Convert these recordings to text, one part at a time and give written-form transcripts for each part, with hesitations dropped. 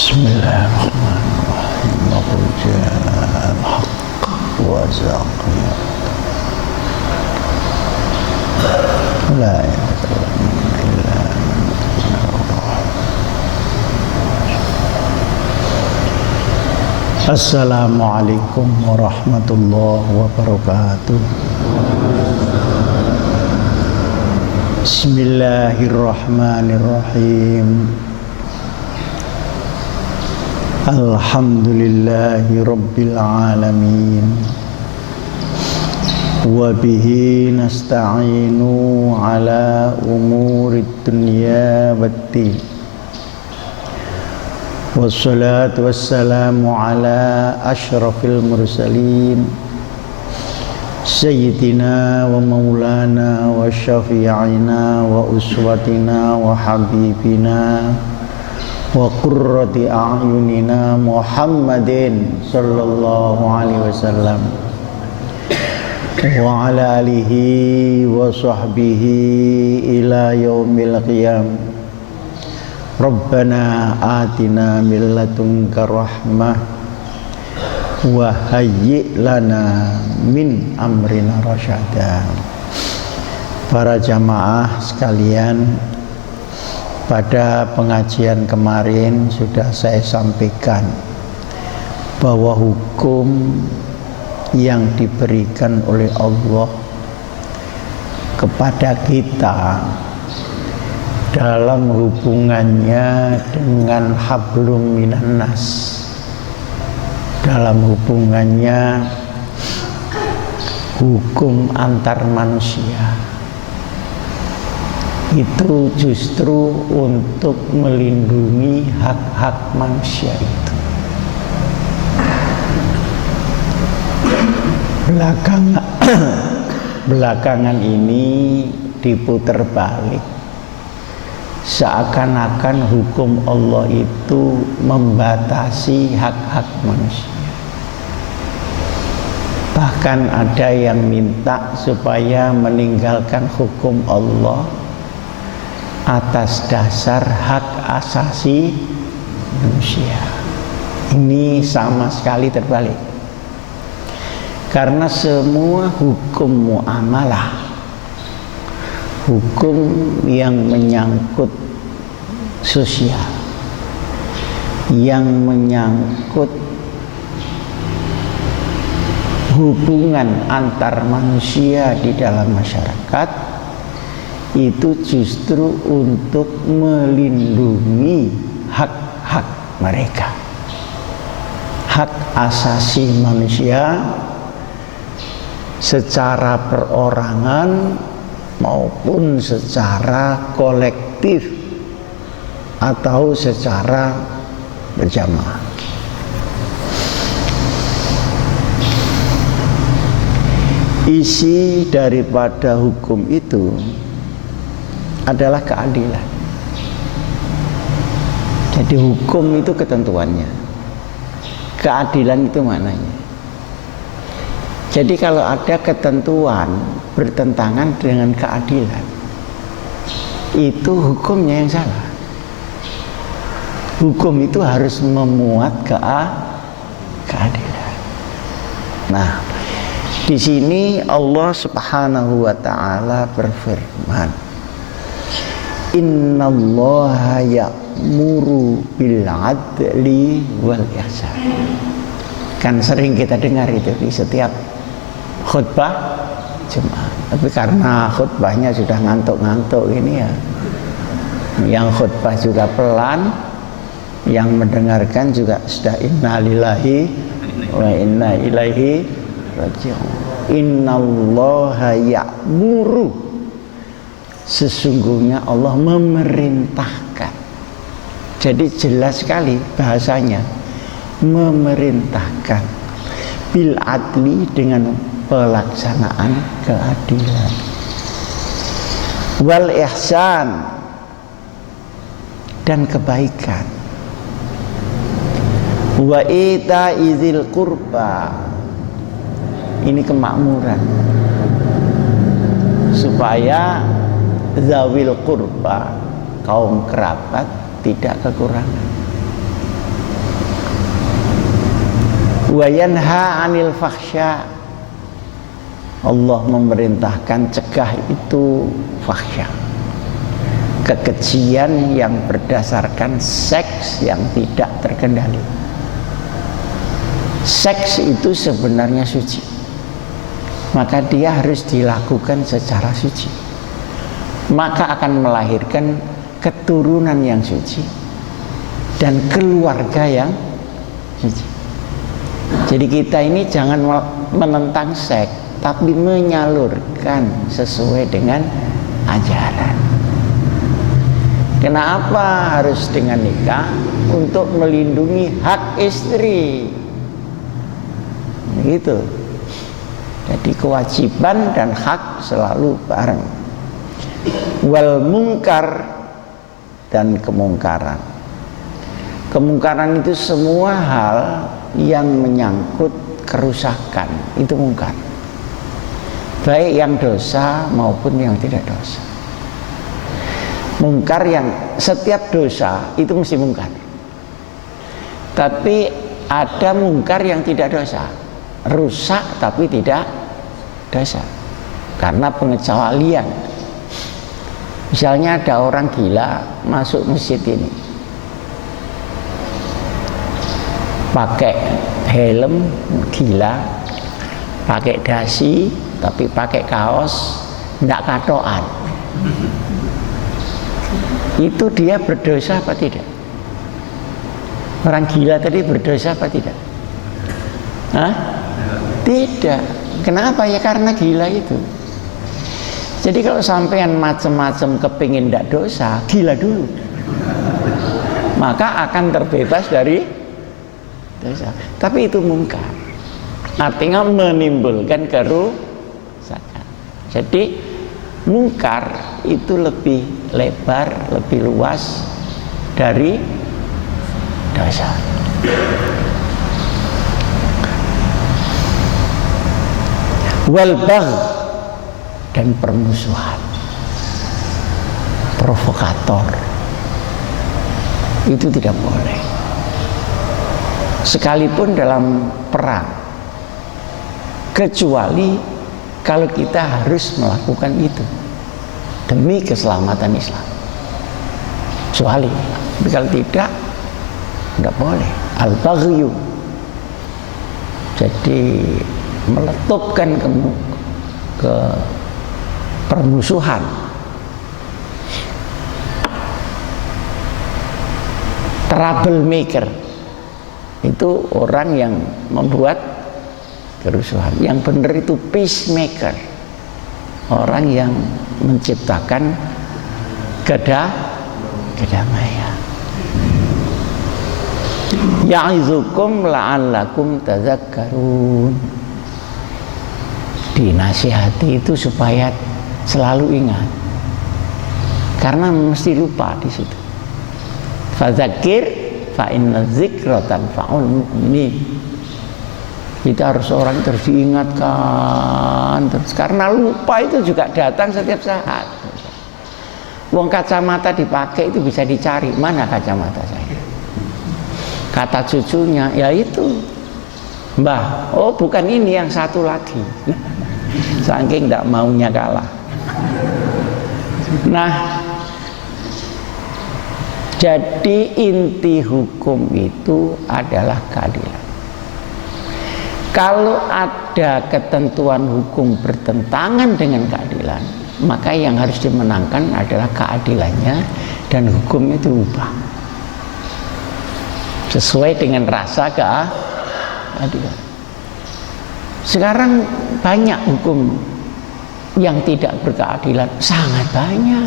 Bismillahirrahmanirrahim. Laqad ja'al haqq wa zaqa la yatakallamu illa man Allah. Assalamualaikum warahmatullahi wabarakatuh. Bismillahirrahmanirrahim. Alhamdulillahi rabbil alamin. Wa bihi nasta'inu ala umurid dunya waddin. Wassalatu wassalamu ala ashrafil mursalin Sayyidina wa maulana wa syafi'ina wa uswatina wa habibina wa qurrati a'yunina Muhammadin sallallahu alaihi wasallam wa ala alihi wa sahbihi ila yaumil qiyam. Rabbana atina min ladunka rahmah wa hayyi' lana min amrina rasyada. Para jamaah sekalian, pada pengajian kemarin sudah saya sampaikan bahwa hukum yang diberikan oleh Allah kepada kita dalam hubungannya dengan hablum minan nas, dalam hubungannya hukum antar manusia, itu justru untuk melindungi hak-hak manusia itu. Belakangan ini diputar balik, seakan-akan hukum Allah itu membatasi hak-hak manusia. Bahkan ada yang minta supaya meninggalkan hukum Allah atas dasar hak asasi manusia. Ini sama sekali terbalik. Karena semua hukum muamalah, hukum yang menyangkut sosial, yang menyangkut hubungan antar manusia di dalam masyarakat, itu justru untuk melindungi hak-hak mereka, hak asasi manusia secara perorangan maupun secara kolektif atau secara berjamaah. Isi daripada hukum itu adalah keadilan. Jadi hukum itu ketentuannya, keadilan itu maknanya. Jadi kalau ada ketentuan bertentangan dengan keadilan, itu hukumnya yang salah. Hukum itu harus memuat keadilan. Nah, di sini Allah Subhanahu wa taala berfirman, innallaha ya'muru bil 'adli wal ihsan. Kan sering kita dengar itu di setiap khutbah Jumat. Tapi karena khutbahnya sudah ngantuk-ngantuk ini ya, yang khutbah juga pelan, yang mendengarkan juga sudah innalillahi wa inna ilaihi raji'un. Innallaha ya'muru, sesungguhnya Allah memerintahkan. Jadi jelas sekali bahasanya, memerintahkan bil adli, dengan pelaksanaan keadilan, wal ihsan, dan kebaikan, wa ita izil qurba, ini kemakmuran supaya zawil qurba, kaum kerabat tidak kekurangan. Wa yanha 'anil fahsya. Allah memerintahkan cegah itu fahsya, kekejian yang berdasarkan seks yang tidak terkendali. Seks itu sebenarnya suci, maka dia harus dilakukan secara suci, maka akan melahirkan keturunan yang suci dan keluarga yang suci. Jadi kita ini jangan menentang seks, tapi menyalurkan sesuai dengan ajaran. Kenapa harus dengan nikah? Untuk melindungi hak istri. Gitu. Jadi kewajiban dan hak selalu bareng. Wal mungkar dan kemungkaran. Kemungkaran itu semua hal yang menyangkut kerusakan, itu mungkar. Baik yang dosa maupun yang tidak dosa. Mungkar yang setiap dosa itu mesti mungkar. Tapi ada mungkar yang tidak dosa, rusak tapi tidak dosa, karena pengecualian. Misalnya ada orang gila masuk masjid ini, pakai helm gila, pakai dasi tapi pakai kaos tidak katoan. Itu dia berdosa apa tidak? Orang gila tadi berdosa apa tidak? Hah? Tidak. Kenapa? Ya karena gila itu. Jadi kalau sampean macam-macam kepingin tidak dosa, gila dulu, maka akan terbebas dari dosa. Tapi itu mungkar, artinya menimbulkan kerusakan. Jadi mungkar itu lebih lebar, lebih luas dari dosa. Wal bagh dan permusuhan, provokator, itu tidak boleh. Sekalipun dalam perang, kecuali kalau kita harus melakukan itu demi keselamatan Islam. Kecuali, kalau tidak boleh. Al-baghyu, jadi meletupkan ke permusuhan. Troublemaker itu orang yang membuat kerusuhan. Yang benar itu peacemaker, orang yang menciptakan kedamaian. Ya'izukum la'allakum tadzakkarun. Dinasihati itu supaya selalu ingat, karena mesti lupa di situ. Fadzakir fa inna dzikra tanfa'ul mu'minin. Kita harus orang terus diingatkan terus, karena lupa itu juga datang setiap saat. Wong kacamata dipakai itu bisa dicari, mana kacamata saya? Kata cucunya, ya itu, Mbah, oh bukan ini, yang satu lagi. Saking tidak maunya kalah. Nah, jadi inti hukum itu adalah keadilan. Kalau ada ketentuan hukum bertentangan dengan keadilan, maka yang harus dimenangkan adalah keadilannya, dan hukumnya dirubah sesuai dengan rasa keadilan. Sekarang banyak hukum yang tidak berkeadilan, sangat banyak,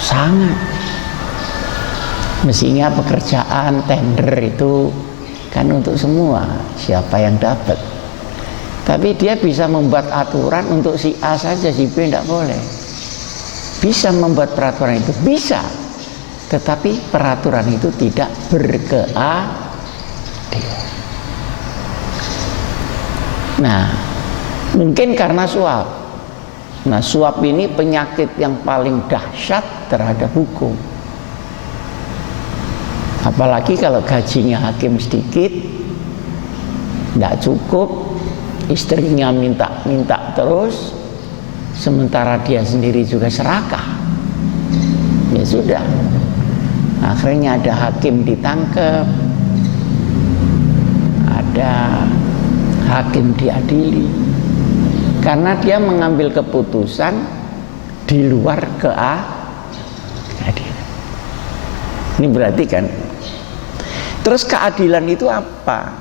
sangat. Mestinya pekerjaan tender itu kan untuk semua, siapa yang dapat. Tapi dia bisa membuat aturan untuk si A saja, si B tidak boleh. Bisa membuat peraturan itu, bisa. Tetapi peraturan itu tidak berkeadilan. Nah, mungkin karena suap. Nah, suap ini penyakit yang paling dahsyat terhadap hukum. Apalagi kalau gajinya hakim sedikit, Tidak cukup, istrinya minta terus, sementara dia sendiri juga serakah. Ya sudah, akhirnya ada hakim ditangkap, ada hakim diadili, karena dia mengambil keputusan di luar keadilan. Ini berarti kan, terus keadilan itu apa?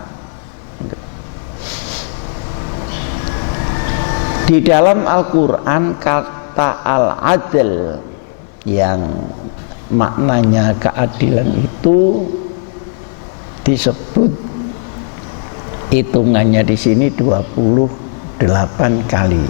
Di dalam Al-Quran kata al-adl yang maknanya keadilan itu disebut hitungannya di sini 28 kali.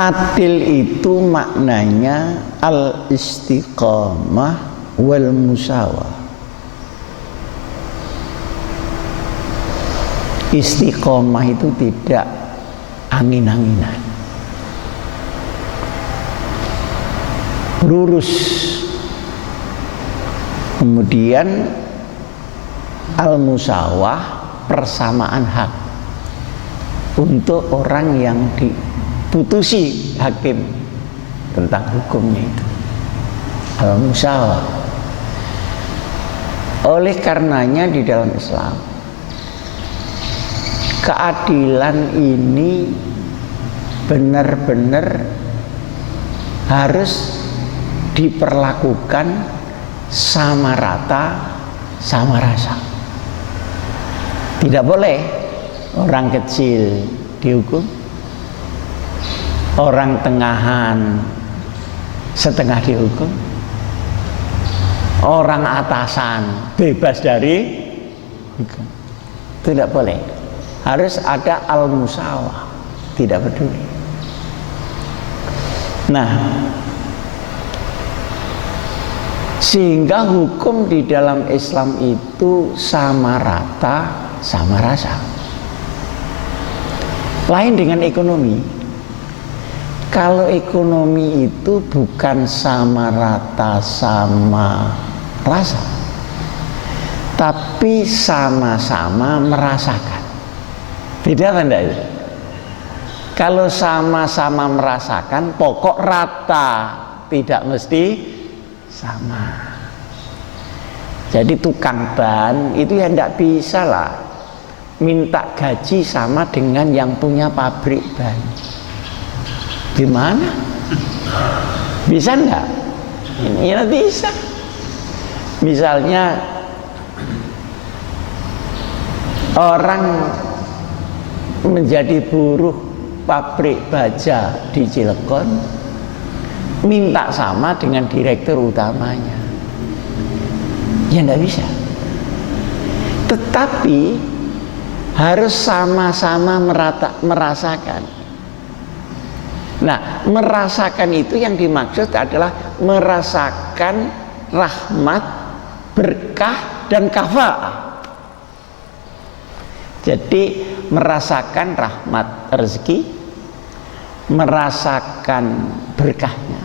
Adil itu maknanya al-istiqamah wal musawah. Istiqomah itu tidak angin-anginan, lurus. Kemudian al-musawah, persamaan hak untuk orang yang diputusi hakim tentang hukumnya itu. Al-musawah. Oleh karenanya di dalam Islam, keadilan ini benar-benar harus diperlakukan sama rata, sama rasa. Tidak boleh orang kecil dihukum, orang tengahan setengah dihukum, orang atasan bebas dari hukum. Tidak boleh. Harus ada al-musawah, tidak peduli. Nah, sehingga hukum di dalam Islam itu sama rata, sama rasa. Lain dengan ekonomi. Kalau ekonomi itu bukan sama rata, sama rasa, tapi sama-sama merasakan. Beda apa enggak itu? Kalau sama-sama merasakan, pokok rata, tidak mesti sama. Jadi tukang ban itu ya enggak bisa lah minta gaji sama dengan yang punya pabrik ban. Gimana? Bisa enggak? Ini ya bisa. Misalnya orang menjadi buruh pabrik baja di Cilegon, minta sama dengan direktur utamanya, ya enggak bisa. Tetapi harus sama-sama merasakan. Nah, merasakan itu yang dimaksud adalah merasakan rahmat, berkah, dan kafaah. Jadi merasakan rahmat rezeki, merasakan berkahnya,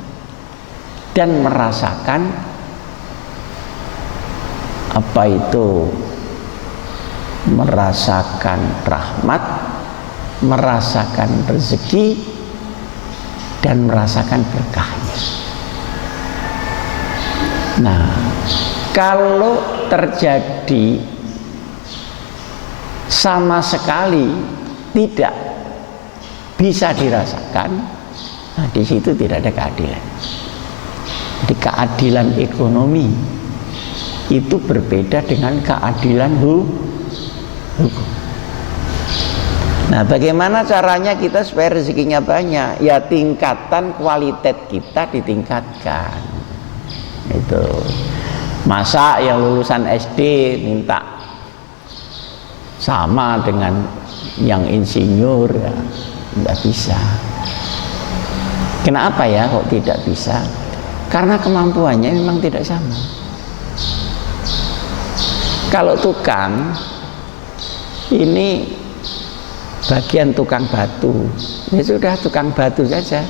dan merasakan apa itu, merasakan rahmat, merasakan rezeki, dan merasakan berkahnya. Nah, kalau terjadi sama sekali tidak bisa dirasakan, nah di situ tidak ada keadilan. Jadi keadilan ekonomi itu berbeda dengan keadilan hukum. Nah, bagaimana caranya kita supaya rezekinya banyak? Ya tingkatan kualitas kita ditingkatkan. Itu. Masa yang lulusan SD minta sama dengan yang insinyur, ya tidak bisa. Kenapa ya kok tidak bisa? Karena kemampuannya memang tidak sama. Kalau tukang ini bagian tukang batu, ya sudah tukang batu saja.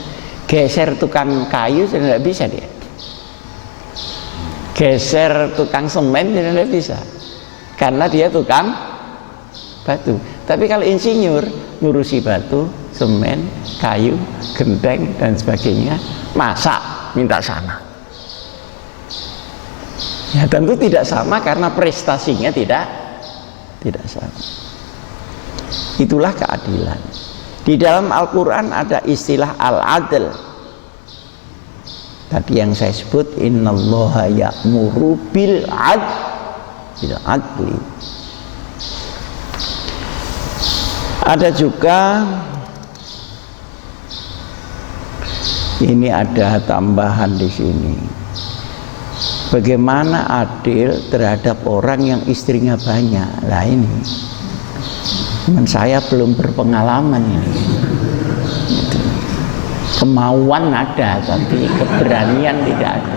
Geser tukang kayu sudah tidak bisa dia. geser tukang semen tidak bisa, karena dia tukang batu. Tapi kalau insinyur ngurusi batu, semen, kayu, genteng dan sebagainya, masa minta sana? Ya tentu tidak sama karena prestasinya tidak sama. Itulah keadilan. Di dalam Al-Quran ada istilah al-adl. Tadi yang saya sebut, innallaha ya'muru bil adli. Ada juga ini ada tambahan di sini. Bagaimana adil terhadap orang yang istrinya banyak? Lah ini, teman saya belum berpengalaman ini. Kemauan ada, tapi keberanian tidak ada.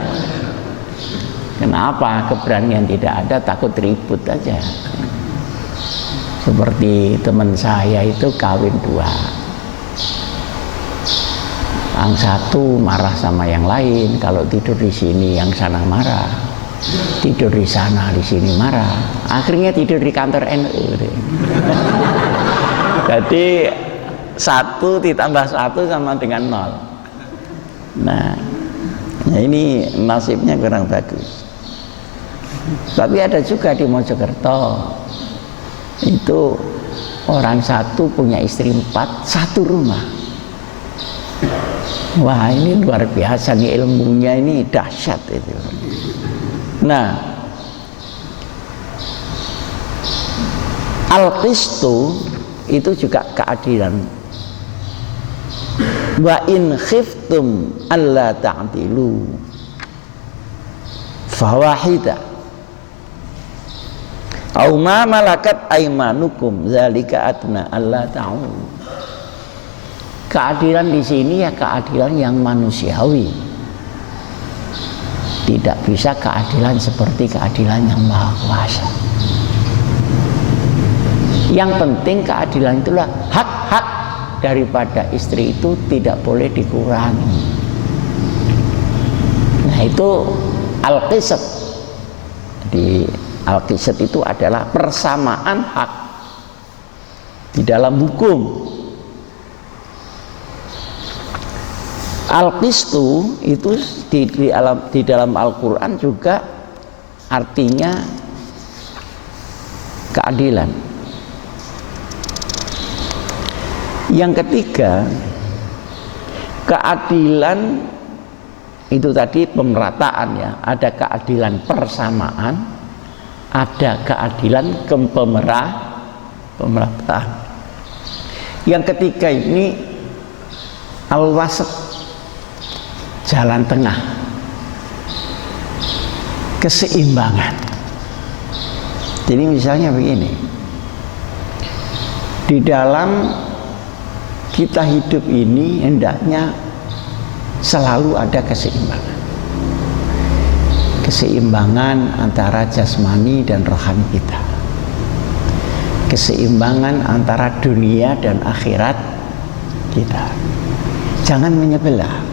Kenapa keberanian tidak ada? Takut ribut aja. Seperti teman saya itu kawin 2. Yang satu marah sama yang lain, kalau tidur di sini yang sana marah, tidur di sana di sini marah, akhirnya tidur di kantor NU. Jadi 1 ditambah 1 sama dengan 0. Nah ini nasibnya kurang bagus. Tapi ada juga di Mojokerto, itu orang satu punya istri 4, satu rumah. Wah ini luar biasa nih, ilmunya ini dahsyat itu. Nah, al-qistu itu juga keadilan. Wa in khiftum alla ta'dilu fawahida aw ma malakat aymanukum zalika adna alla ta'ulu. Keadilan di sini ya keadilan yang manusiawi. Tidak bisa keadilan seperti keadilan yang maha kuasa. Yang penting keadilan itulah hak-hak daripada istri itu tidak boleh dikurangi. Nah itu al-qisat. Di al-qisat itu adalah persamaan hak di dalam hukum. Al-qistu itu di dalam Al-Quran juga artinya keadilan. Yang ketiga, keadilan itu tadi pemerataan ya. Ada keadilan persamaan, ada keadilan pemerataan. Yang ketiga ini al-wasat, jalan tengah, keseimbangan. Jadi misalnya begini, di dalam kita hidup ini hendaknya selalu ada keseimbangan. Keseimbangan antara jasmani dan rohani kita. Keseimbangan antara dunia dan akhirat kita. Jangan menyebelah.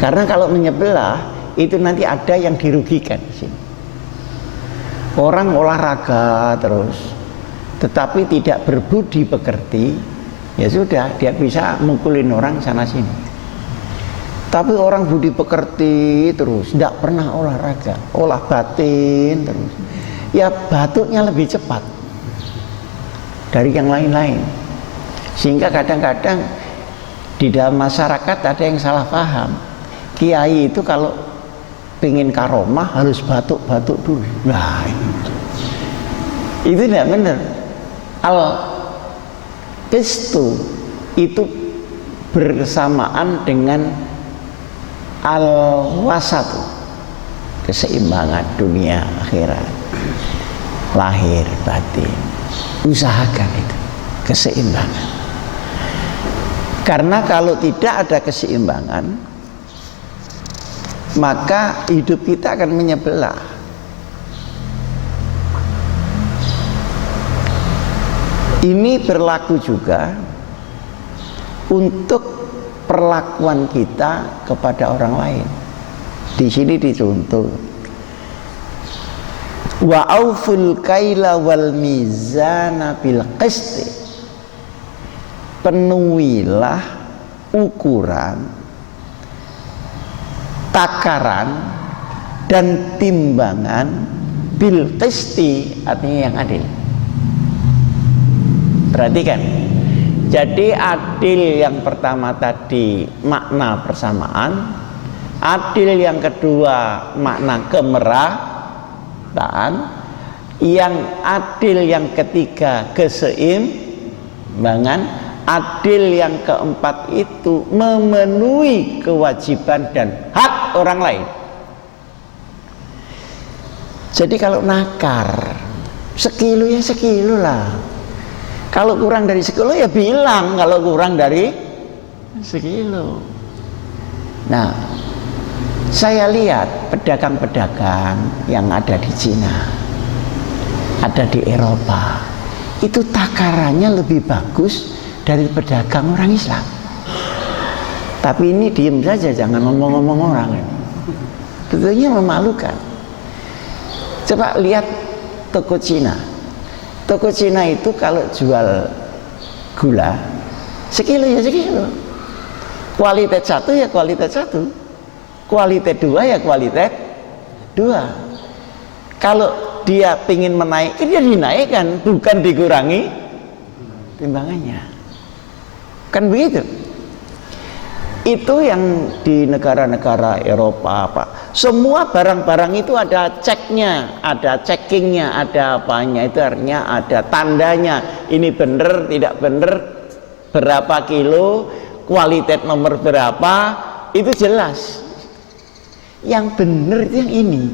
Karena kalau menyebelah itu nanti ada yang dirugikan di sini. Orang olahraga terus, tetapi tidak berbudi pekerti, ya sudah dia bisa mukulin orang sana sini. Tapi orang budi pekerti terus, tidak pernah olahraga, olah batin terus, ya batuknya lebih cepat dari yang lain-lain. Sehingga kadang-kadang di dalam masyarakat ada yang salah paham. Kiai itu kalau pengen karomah harus batuk-batuk dulu. Nah, itu tidak benar. Al-qistu itu bersamaan dengan al-wasatu, keseimbangan dunia akhirat, lahir batin. Usahakan itu keseimbangan. Karena kalau tidak ada keseimbangan, maka hidup kita akan menyebelah. Ini berlaku juga untuk perlakuan kita kepada orang lain. Di sini dicontoh, Wa auful kaila wal mizana bil qisti, penuhilah ukuran, takaran dan timbangan bil qisti, artinya yang adil. Perhatikan, jadi adil yang pertama tadi makna persamaan, adil yang kedua makna kemerataan, yang adil yang ketiga keseimbangan, adil yang keempat itu memenuhi kewajiban dan hak orang lain. Jadi kalau nakar sekilo ya sekilo lah, kalau kurang dari sekilo ya bilang kalau kurang dari sekilo. Nah, saya lihat pedagang-pedagang yang ada di Cina, ada di Eropa, itu takarannya lebih bagus dari pedagang orang Islam. Tapi ini diem saja, jangan ngomong-ngomong orang. Tentunya memalukan. Coba lihat toko Cina. Toko Cina itu kalau jual gula sekilo ya sekilo, kualitas satu ya kualitas satu, kualitas dua ya kualitas dua. Kalau dia ingin menaikkan, dia dinaikkan, bukan dikurangi timbangannya. Kan begitu. Itu yang di negara-negara Eropa, Pak. Semua barang-barang itu ada ceknya, ada checkingnya, ada apanya. Itu artinya ada tandanya. Ini benar, tidak benar, berapa kilo, kualitas nomor berapa, itu jelas. Yang benar itu yang ini.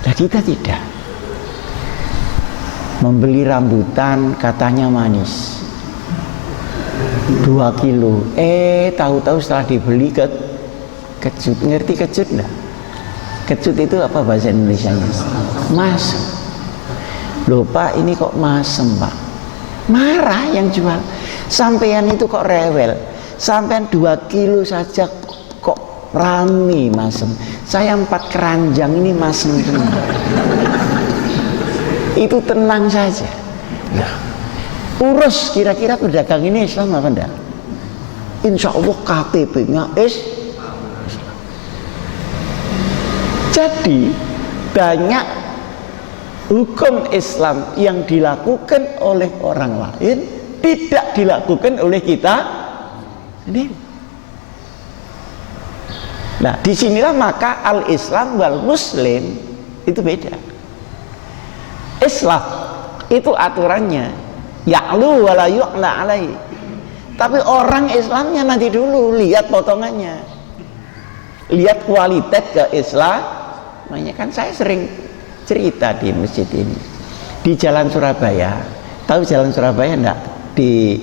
Nah, kita tidak. Membeli rambutan katanya manis 2 kilo, tahu-tahu setelah dibeli kecut. Ngerti kecut enggak? Kecut itu apa bahasa Indonesianya? Masem. Loh Pak, ini kok masem Pak? Marah yang jual. Sampean itu kok rewel? Sampean 2 kilo saja kok rame masem. Saya 4 keranjang ini masem semua. Itu tenang saja. Nah, urus kira-kira pedagang ini Islam apa enggak? Insya Allah KTP-nya Islam. Jadi banyak hukum Islam yang dilakukan oleh orang lain tidak dilakukan oleh kita sendiri. Nah, disinilah maka al-Islam wal Muslim itu beda. Islam itu aturannya ya'lu wala yu'la alai. Tapi orang Islamnya nanti dulu, lihat potongannya, lihat kualitas ke-Islam. Makanya kan saya sering cerita di masjid ini, di Jalan Surabaya. Tahu Jalan Surabaya enggak? Di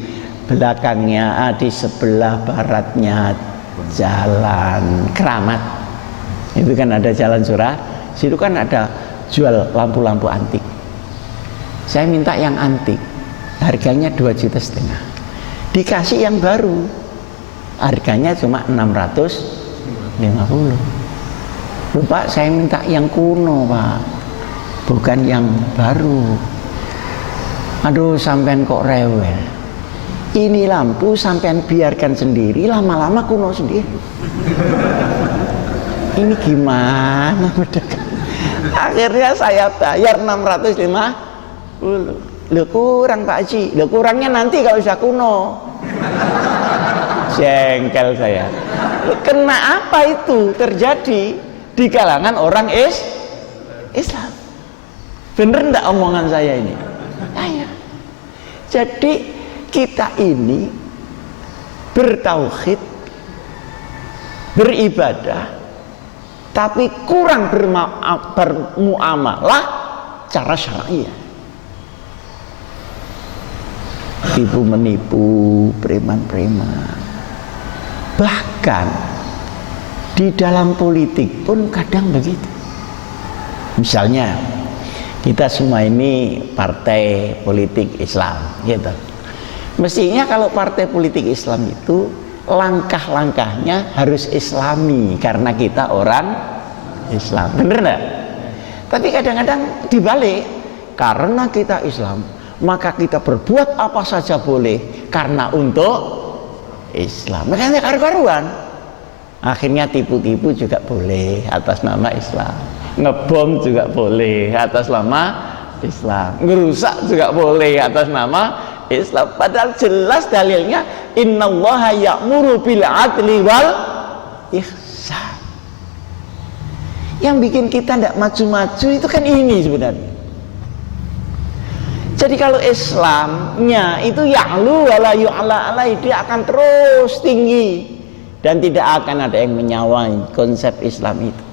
belakangnya, di sebelah baratnya Jalan Keramat, itu kan ada Jalan Surabaya. Situ kan ada jual lampu-lampu antik. Saya minta yang antik, harganya 2,5 juta. Dikasih yang baru, harganya cuma 650. Loh Pak, saya minta yang kuno Pak, bukan yang baru. Aduh, sampean kok rewel. Ini lampu sampean biarkan sendiri, lama-lama kuno sendiri. Ini gimana pedagang? Akhirnya saya bayar 650. Loh kurang Pak Haji, loh kurangnya nanti kalau sudah kuno. Jengkel saya. Loh, kena apa itu terjadi di kalangan orang Islam? Bener enggak omongan saya ini? Ya. Jadi kita ini bertauhid, beribadah, tapi kurang bermuamalah cara syariah. Tipu menipu, preman-preman. Bahkan di dalam politik pun kadang begitu. Misalnya kita semua ini partai politik Islam, gitu. Mestinya kalau partai politik Islam itu langkah-langkahnya harus Islami karena kita orang Islam, bener nggak? Tapi kadang-kadang dibalik, karena kita Islam, maka kita berbuat apa saja boleh karena untuk Islam. Makanya karu-karuan. Akhirnya tipu-tipu juga boleh atas nama Islam. Ngebom juga boleh atas nama Islam. Ngerusak juga boleh atas nama Islam. Padahal jelas dalilnya innallaha ya'muru bil adli wal ihsan. Yang bikin kita tidak maju-maju itu kan ini sebenarnya. Jadi kalau Islamnya itu ya'lu wala yu'ala alai, dia akan terus tinggi dan tidak akan ada yang menyawai konsep Islam itu.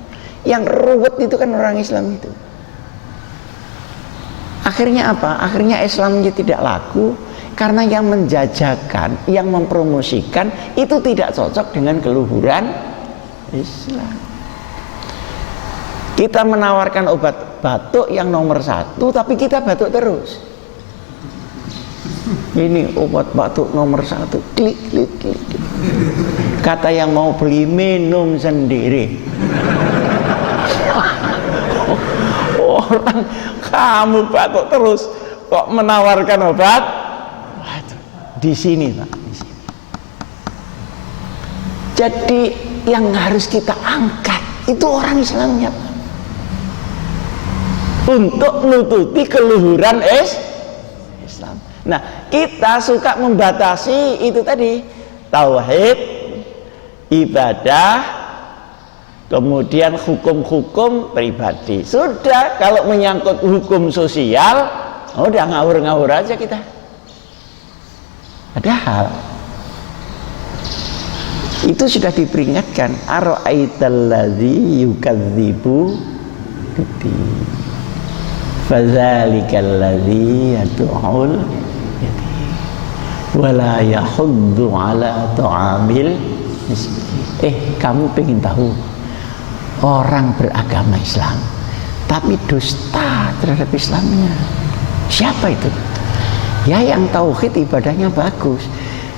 Yang ruwet itu kan orang Islam itu. Akhirnya apa? Akhirnya Islamnya tidak laku karena yang menjajakan, yang mempromosikan itu tidak cocok dengan keluhuran Islam. Kita menawarkan obat batuk yang nomor 1, tapi kita batuk terus. Ini obat batuk nomor 1, klik, klik, klik, klik. Kata yang mau beli, minum sendiri. Orang kamu batuk terus kok menawarkan obat? Waduh, di sini Pak, di sini. Jadi yang harus kita angkat itu orang Islamnya, Pak. Untuk menutupi keluhuran Islam. Nah, kita suka membatasi itu tadi, tauhid, ibadah, kemudian hukum-hukum pribadi. Sudah, kalau menyangkut hukum sosial, udah ngawur-ngawur aja kita. Padahal itu sudah diperingatkan, ara'aitalladzi yukadzibu bid-din, fadzalikal-ladzi yad'ul yatim wala yahuddu ala ta'amil miskin. Kamu pengen tahu orang beragama Islam tapi dusta terhadap Islamnya? Siapa itu? Ya yang tauhid ibadahnya bagus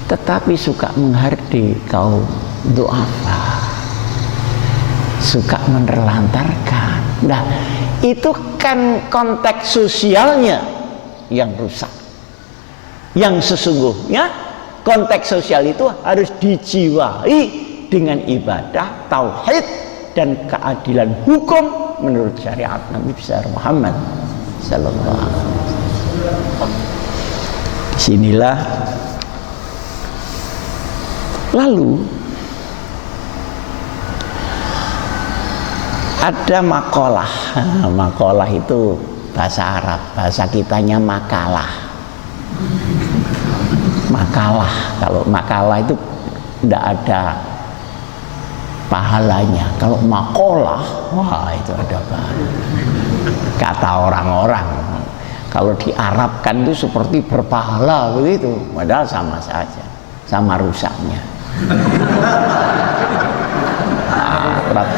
tetapi suka menghardik kaum du'afa, suka menerlantarkan. Nah, itu kan konteks sosialnya yang rusak. Yang sesungguhnya konteks sosial itu harus dijiwai dengan ibadah, tauhid, dan keadilan hukum menurut syariat Nabi besar Muhammad sallallahu alaihi wasallam. Disinilah lalu ada makalah. Makalah itu bahasa Arab, bahasa kitanya makalah. Makalah, kalau makalah itu tidak ada pahalanya. Kalau makalah, wah itu ada pahala. Kata orang-orang, kalau diarabkan itu seperti berpahala begitu, padahal sama saja, sama rusaknya. Arab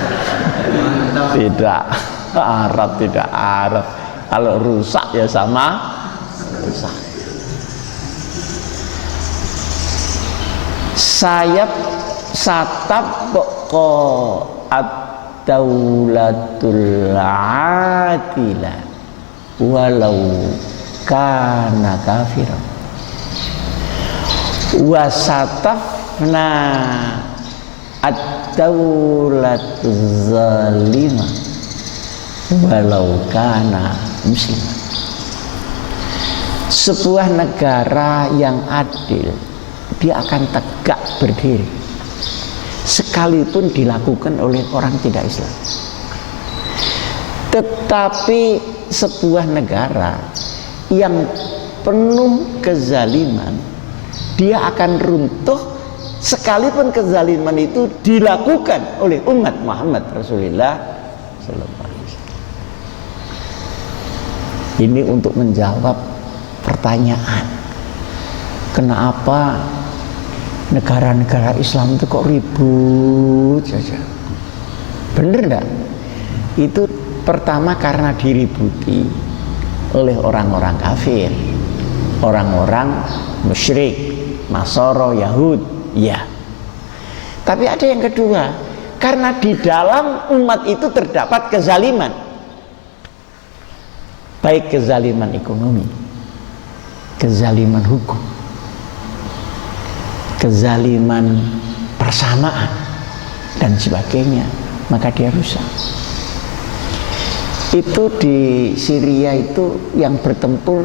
tidak Arab, tidak Arab. Kalau rusak ya sama rusak. Sayap satap ko ad-daulatul adila walau kana kafir wasatafna ad-daulatul zalima walau kana muslim. Sebuah negara yang adil dia akan tegak berdiri sekalipun dilakukan oleh orang tidak Islam. Tetapi sebuah negara yang penuh kezaliman dia akan runtuh sekalipun kezaliman itu dilakukan oleh umat Muhammad Rasulullah sallallahu alaihi wasallam. Ini untuk menjawab pertanyaan, kenapa negara-negara Islam itu kok ribut saja? Bener enggak? Itu pertama karena diributi oleh orang-orang kafir, orang-orang musyrik, Nasara, Yahud, ya. Tapi ada yang kedua, karena di dalam umat itu terdapat kezaliman. baik kezaliman ekonomi, kezaliman hukum, kezaliman persamaan dan sebagainya, maka dia rusak. Itu di Syria itu yang bertempur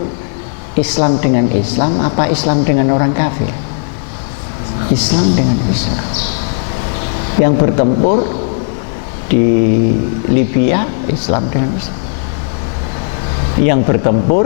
Islam dengan Islam apa Islam dengan orang kafir? Islam dengan Islam. Yang bertempur di Libya Islam dengan Islam. Yang bertempur